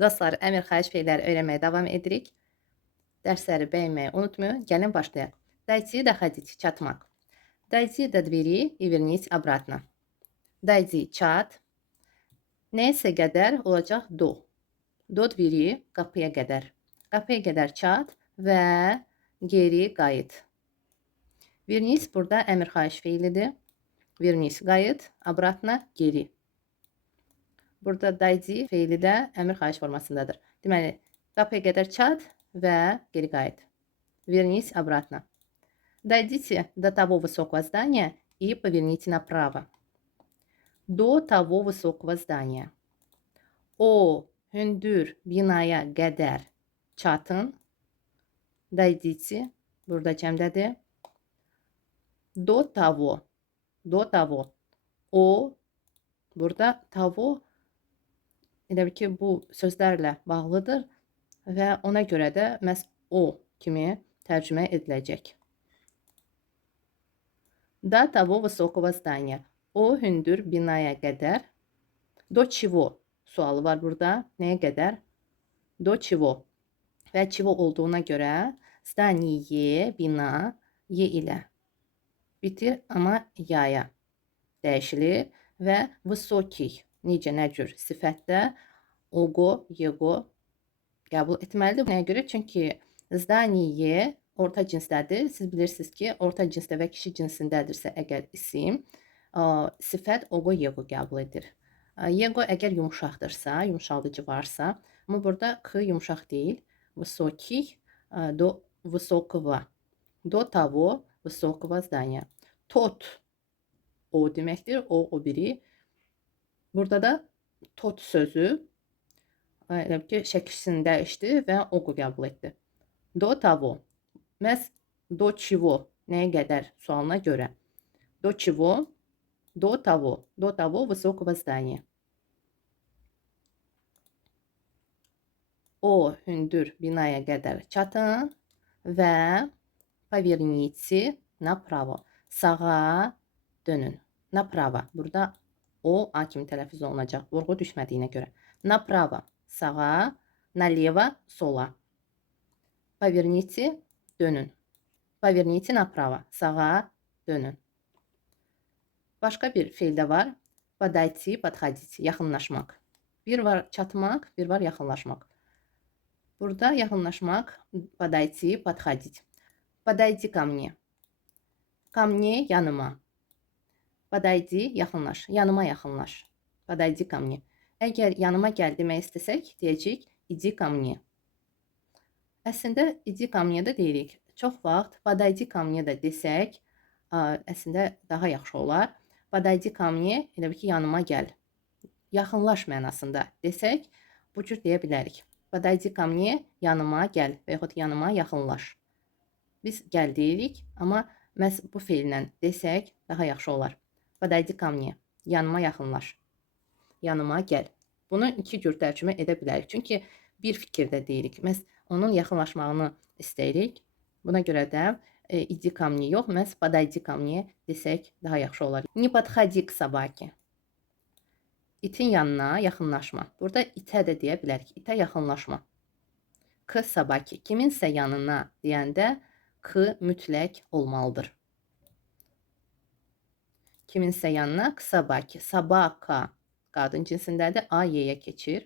Dostlar, əmr xahiş fe'lləri öyrənməyə davam edirik. Dərsləri bəyənməyi unutmayın. Gəlin başlayaq. Дойти, доходить, çatmaq. Дойти до двери и вернись обратно. Дойди, çat. Neysə qədər olacaq do. Do двери, qapıya qədər. Qapıya qədər çat və geri qayıt. Vernis burada əmr xahiş fe'lidir. Vernis qayıt, обратно geri. Burada dойти fe'li də əmr xahiş formasındadır. Deməli, qapıya qədər çat və geri qayıt. Вернись обратно. Дойдите до того высокого здания и поверните направо. До того высокого здания. O hündür binaya qədər çatın. Дойдите, burada cəmdədir. До того, do того. O, burada того, elə bil ki, bu sözlərlə bağlıdır və ona görə də məhz o kimi tərcümə ediləcək. До того высокого здания. O hündür binaya qədər. Do чего sualı var burada. Nəyə qədər? Do чего. Və чего olduğuna görə здание, bina, ye ilə bitir, amma yaya dəyişilir və высокий necə, nə cür sifətdə ogo, yego qəbul etməlidir. Nəyə görə? Çünki zdaniye orta cinsdədir. Siz bilirsiniz ki, orta cinsdə və kişi cinsindədirsə əgər isim, sifət ogo, yego qəbul edir. Yego əgər yumuşaqdırsa, yumuşaldıcı varsa, amma burada k yumuşaq deyil. Высокий, до высокого. До того высокого здания. Tot o deməkdir. O biri. Burada da tot sözü elə ki, şəkilsini dəyişdi və oqu qəbul etdi. Do того. Məhz do чего, nəyə qədər sualına görə. Do чего, do того высокого здания. O hündür binaya qədər çatın və поверните направо. Sağa dönün. Направо. Burada o a kimi tələffüz olunacaq. Vurğu düşmədiyinə görə. Направо. Sağa, налево, sola. Поверните, dönün. Поверните направо. Sağa dönün. Başqa bir fe'l də var. Подойти, подходить. Yaxınlaşmaq. Bir var çatmaq, bir var yaxınlaşmaq. Burada yaxınlaşmaq, подойти, подходить. Подойди ко мне. Ко мне, yanıma. Подойди, yaxınlaş. Yanıma yaxınlaş. Подойди ко мне. Əgər yanıma gəl demək istəsək, deyəcəyik, иди ко мне. Əslində, иди ко мне də deyirik. Çox vaxt, подойди ко мне də desək, əslində daha yaxşı olar. Подойди ко мне, elə bil ki, yanıma gəl. Yaxınlaş mənasında desək, bu cür deyə bilərik. Подойди ко мне, yanıma gəl və yaxud yanıma yaxınlaş. Biz gəl deyirik, amma məhz bu feillə desək, daha yaxşı olar. Подойди ко мне, yanıma yaxınlaş. Yanıma gəl. Bunu iki cür tərcümə edə bilərik. Çünki bir fikirdə deyirik. Məhz onun yaxınlaşmağını istəyirik. Buna görə də иди ко мне yox, məhz подойди ко мне desək daha yaxşı olar. Не подходи к собаке. İtin yanına yaxınlaşma. Burada itə də deyə bilərik. İtə yaxınlaşma. K sabaki. Kiminsə yanına deyəndə k mütləq olmalıdır. Kiminsə yanına k sabaki. Sabaka qadın cinsindədir. A, Y-yə keçir.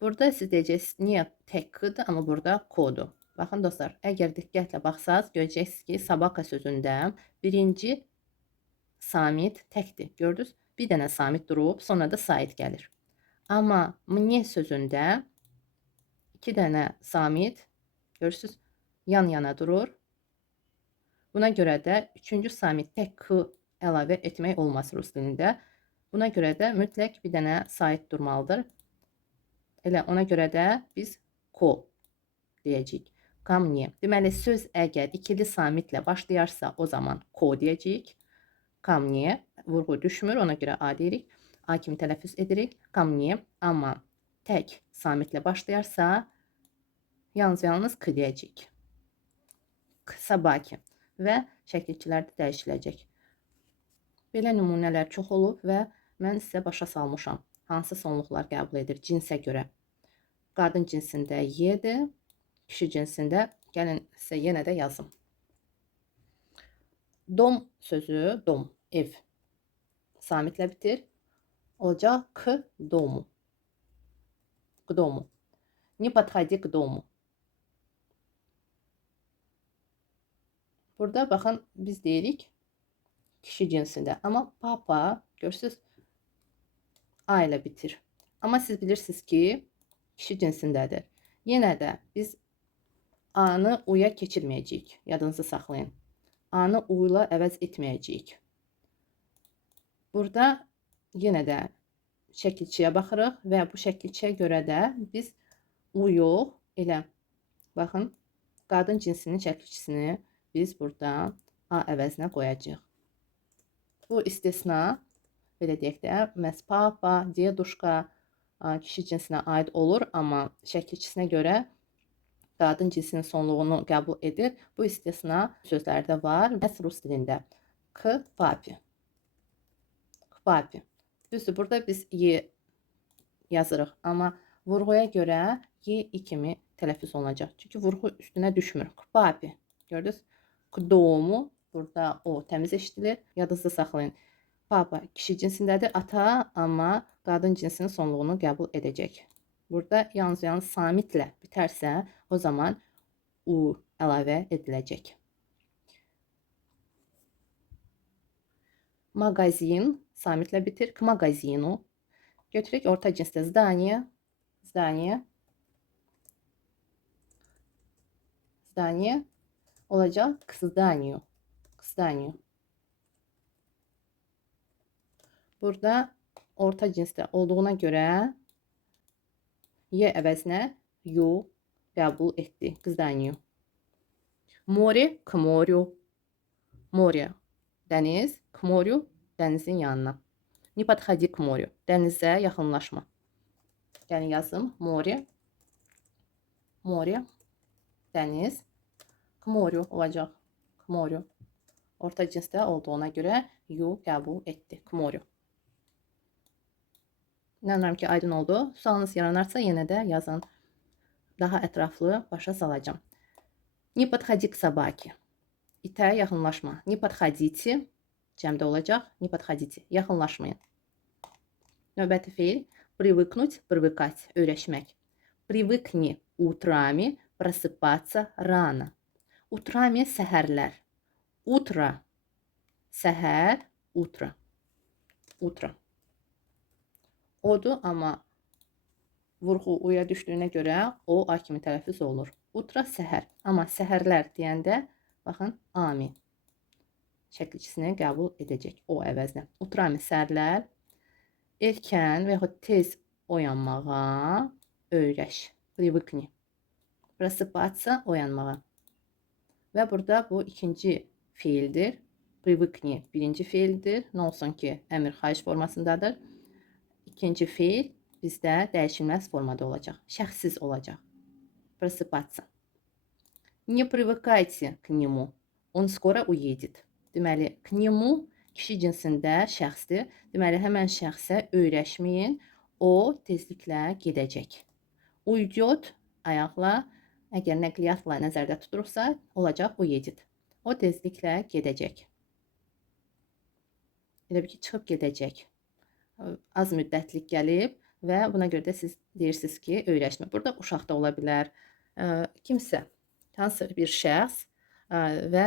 Burada siz deyəcəksiniz, niyə tək k-dır, amma burada kodur. Baxın dostlar, əgər diqqətlə baxsaz, görəcəksiniz ki, sabaka sözündə birinci samit təkdir. Gördünüz? Bir dənə samit durub, sonra da sait gəlir. Amma мне sözündə iki dənə samit, görürsünüz, yan-yana durur. Buna görə də üçüncü samit tək k əlavə etmək olmaz rus dilində. Buna görə də mütləq bir dənə sait durmalıdır. Elə ona görə də biz ko deyəcəyik. Ко мне. Deməli, söz əgər ikili samitlə başlayarsa, o zaman ko deyəcəyik. Ко мне. Vurğu düşmür, ona görə a deyirik. A kimi tələffüz edirik. Ко мне. Amma tək samitlə başlayarsa, yalnız k deyəcəyik. K sabaki. Və şəkilçilər də dəyişiləcək. Belə nümunələr çox olub və mən sizə başa salmışam. Hansı sonluqlar qəbul edir cinsə görə. Qadın cinsində yedir. Kişi cinsində gəlin sizə yenə də yazım. Dom sözü, dom, ev. Samitlə bitir. Olacaq k domu. K domu. Не подходи к дому. Burada baxın biz deyirik kişi cinsində. Amma papa görürsünüz a ilə bitir. Amma siz bilirsiniz ki kişi cinsindədir. Yenə də biz a-nı u-ya keçirməyəcəyik. Yadınızı saxlayın. A-nı u ilə əvəz etməyəcəyik. Burada yenə də şəkilçiyə baxırıq və bu şəkilçiyə görə də biz u yox, elə baxın qadın cinsinin şəkilçisini biz burada a əvəzinə qoyacağıq. Bu istisna, belə deyək də, məhz papa, deduşka kişi cinsinə aid olur, amma şəkilçisinə görə qadın cinsinin sonluğunu qəbul edir. Bu istisna sözlərdə var, məhz rus dilində. K papi. K papi. Düzdür, burada biz y yazırıq, amma vurğuya görə y kimi tələffüz olunacaq. Çünki vurğu üstünə düşmür. K papi. Gördünüz? K domu. Burada o təmiz eşidilir. Yadınızda saxlayın. Papa kişi cinsindədir, ata, amma qadın cinsinin sonluğunu qəbul edəcək. Burada yalnız samitlə bitərsə, o zaman u əlavə ediləcək. Magazin samitlə bitir. K magazinu. Götürək orta cinsdə zdaniye. Zdaniye. Zdaniye olacaq k zdanию. K zdanию. Burada orta cinsdə olduğuna görə y əvəzinə yu qəbul etdi. K zdanию. Море к морю. Море dəniz, к морю dənizin yanına. Не подходи к морю. Dənizə yaxınlaşma. Yəni yazım. Море. Море. Dəniz. К морю olacaq. К морю. Orta cinsdə olduğuna görə yu qəbul etdi. К морю. İnanıram ki, aydın oldu. Sualınız yaranarsa yenə də yazın. Daha ətraflı başa salacağım. Не подходи к собаке. İtə yaxınlaşma. Не подходите. Cəmdə olacaq. Не подходите. Yaxınlaşmayın. Növbəti feil. Привыкнуть, привыкать. Öyrəşmək. Привыкни утрами просыпаться rano. Utrami səhərlər. Utra. Səhər. Utra. Utra. Odur, amma vurğu uya düşdüyünə görə o a kimi tələffüz olur. Utra səhər. Amma səhərlər deyəndə baxın ami şəkilçisini qəbul edəcək o əvəzinə. Utrami səhərlər. Erkən və yaxud tez oyanmağa öyrəş. Привыкни. Просыпаться oyanmağa. Və burada bu ikinci feildir. Привыкни birinci feildir. Nə olsun ki, əmr xahiş formasındadır. İkinci feil bizdə dəyişilməz formada olacaq. Şəxssiz olacaq. Просыпаться. Не привыкайте к нему. Он скоро уедет. Deməli, к нему kişi cinsində şəxsdir. Deməli, həmən şəxsə öyrəşməyin. O tezliklə gedəcək. Uydot ayaqla, əgər nəqliyyatla nəzərdə tutulursa, olacaq uyedet. O tezliklə gedəcək. Elə bir ki, çıxıb gedəcək. Az müddətlik gəlib və buna görə də siz deyirsiniz ki, öyrəşmə. Burada uşaq da ola bilər. Kimsə, hansı bir şəxs və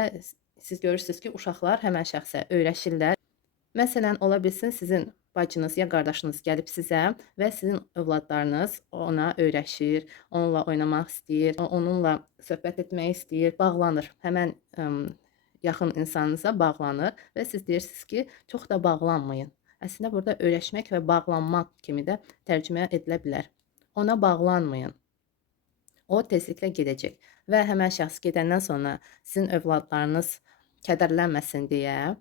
siz görürsünüz ki, uşaqlar həmən şəxsə öyrəşirlər. Məsələn, ola bilsin sizin bacınız ya qardaşınız gəlib sizə və sizin övladlarınız ona öyrəşir, onunla oynamaq istəyir, onunla söhbət etmək istəyir, bağlanır. Həmən yaxın insanınıza bağlanır və siz deyirsiniz ki, çox da bağlanmayın. Əslində burada öyrəşmək və bağlanmaq kimi də tərcümə edilə bilər. Ona bağlanmayın. O tezliklə gedəcək və həmən şəxs gedəndən sonra sizin övladlarınız kədərlənməsin deyə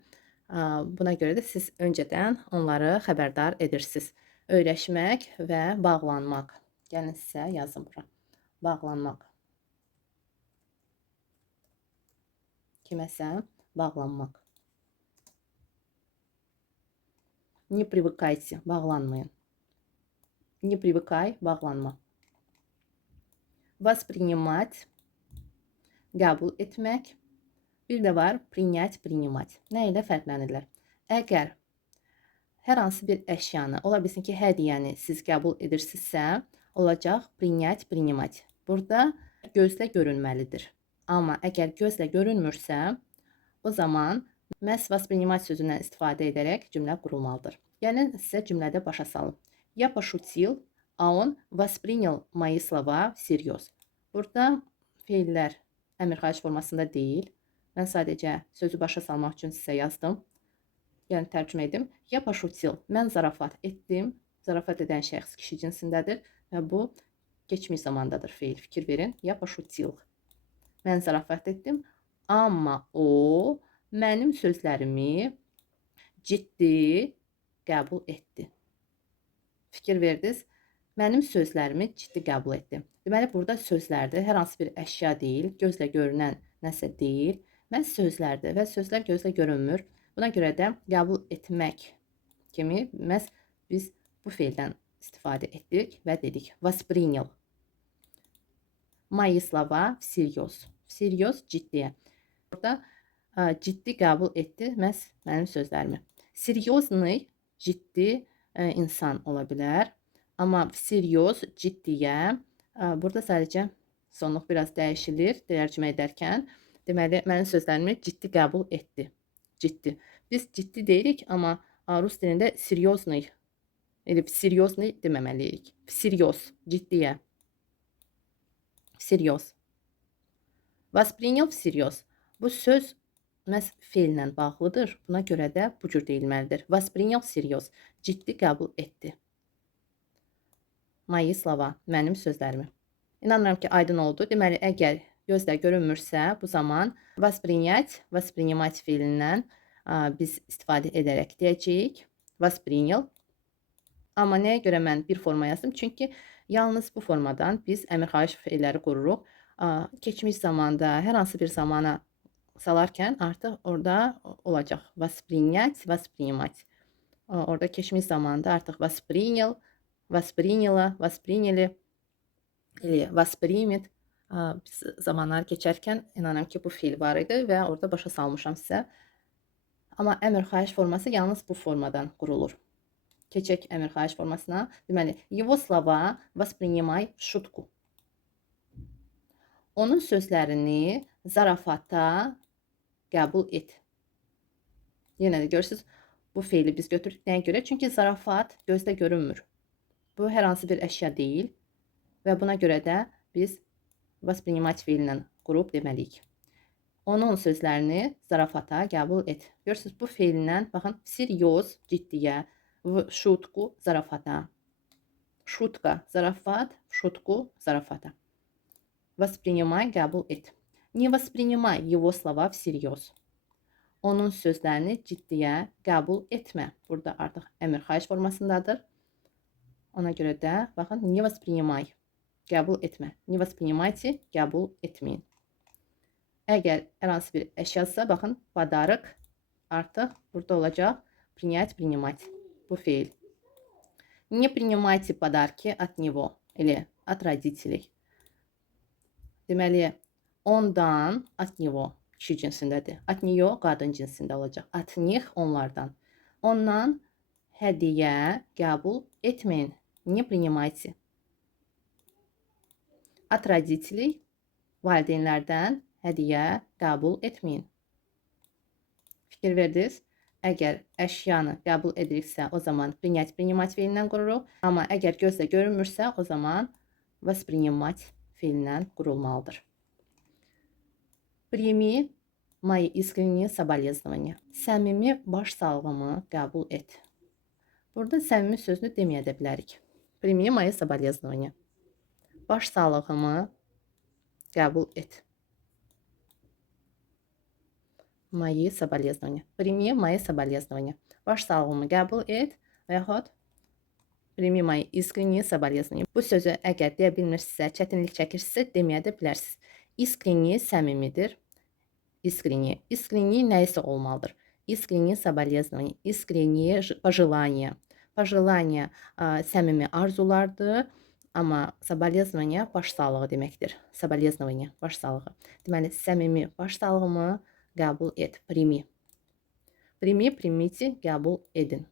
buna görə də siz öncədən onları xəbərdar edirsiniz. Öyrəşmək və bağlanmaq. Gəlin sizə yazın bura. Bağlanmaq. Kiməsə bağlanmaq. Не привыкайте, bağlanmayın. Не привыкай, bağlanma. Vоспринимать, qəbul etmək. Bir də var принять, принимать. Nə ilə fərqlənirlər? Əgər hər hansı bir əşyanı, ola bilsin ki, hədiyyəni siz qəbul edirsinizsə, olacaq принять, принимать. Burada gözlə görünməlidir. Amma əgər gözlə görünmürsə, o zaman məhz воспринимать sözündən istifadə edərək cümlə qurulmalıdır. Gəlin sizə cümlədə başa salım. Я пошутил, а он воспринял мои слова всерьез. Burada feillər əmr xahiş formasında deyil. Mən sadəcə sözü başa salmaq üçün sizə yazdım. Yəni tərcümə edim. Я пошутил. Mən zarafat etdim. Zarafat edən şəxs kişi cinsindədir və bu keçmiş zamandadır feil. Fikir verin. Я пошутил. Mən zarafat etdim. Amma o mənim sözlərimi ciddi qəbul etdi. Fikir verdiniz. Mənim sözlərimi ciddi qəbul etdi. Deməli, burada sözlərdir. Hər hansı bir əşya deyil, gözlə görünən nəsə deyil. Məhz sözlərdir və sözlər gözlə görünmür. Buna görə də qəbul etmək kimi məhz biz bu feildən istifadə etdik və dedik. Воспринял. Мои слова всерьез. Всерьез ciddiyə. Burada ciddi qəbul etdi məhz mənim sözlərimi. Серьезный ciddi insan ola bilər. Amma всерьез ciddiyə burada sadəcə sonluq biraz dəyişilir tərcümə edərkən. Deməli, mənim sözlərimi ciddi qəbul etdi. Ciddi. Biz ciddi deyirik, amma rus dilində серьезный, elə серьезный deməməliyik. Всерьез, ciddiyə. Всерьез. Воспринял всерьез. Bu söz məhz feillə bağlıdır. Buna görə də bu cür deyilməlidir. Воспринял всерьез. Ciddi qəbul etdi. Мои слова. Mənim sözlərimi. İnanıram ki, aydın oldu. Deməli, əgər gözlə görünmürsə, bu zaman воспринять, воспринимать feilindən biz istifadə edərək deyəcəyik. Воспринял. Amma nəyə görə mən bir forma yazdım? Çünki yalnız bu formadan biz əmr xahiş feilləri qururuq. Keçmiş zamanda, hər hansı bir zamana salarkən artıq orada olacaq. Воспринять, воспринимать. Orada keçmiş zamanda artıq воспринял, восприняла, восприняли или воспримет. Biz zamanlar keçərkən inanıram ki, bu feil var idi və orada başa salmışam sizə. Amma əmr xahiş forması yalnız bu formadan qurulur. Keçək əmr xahiş formasına. Deməli, его слова воспринимай в шутку. Onun sözlərini zarafata qəbul et. Yenə də görürsünüz, bu feili biz götürdük. Nəyə görə? Çünki zarafat gözdə görünmür. Bu hər hansı bir əşya deyil və buna görə də biz воспринимать feilindən qurub deməliyik. Onun sözlərini zarafata qəbul et. Görürsünüz, bu feilindən, baxın, всерьез, ciddiyə, в шутку, zarafata. Шутка, zarafat, в шутку, zarafata. Воспринимай, qəbul et. Не воспринимай его слова всерьез. Onun sözlərini ciddiyə qəbul etmə. Burada artıq əmr xahiş formasındadır. Ona görə də, baxın, не воспринимай. Qəbul etmə. Не воспринимайте, qəbul etməyin. Əgər hər hansı bir əşyasa, baxın, подарок artıq burada olacaq. Принять, принимать. Bu feil. Не принимайте подарки от него или от родителей. Deməli, ondan, от него kişi cinsindədir. От нее qadın cinsində olacaq. От них onlardan. Ondan hədiyyə qəbul etməyin. Не принимайте. От родителей, valideynlərdən hədiyyə qəbul etməyin. Fikir verdiniz? Əgər əşyanı qəbul ediriksə, o zaman принять, принимать feilindən qururuq. Amma əgər gözlə görünmürsə, o zaman воспринимать feilindən qurulmalıdır. Прими мои искренние соболезнования. Səmimi başsağlığımı qəbul et. Burada səmimi sözünü deməyə də bilərik. Прими мои соболезнования. Başsağlığımı qəbul et. Мои соболезнования. Прими мои соболезнования. Başsağlığımı qəbul et və yaxud Primi мои искренние соболезнования. Bu sözü əgər deyə bilmirsinizsə, çətinlik çəkirsinizsə, deməyə də bilərsiniz. Искренне səmimidir. Искренне. Искренне nəyisə olmalıdır. Искренне соболезнования. Искренне пожелания. Пожелания səmimi arzulardır. Amma соболезнование başsağlığı deməkdir. Соболезнование başsağlığı. Deməli, səmimi başsağlığımı qəbul et. Primi. Primi, primite qəbul edin.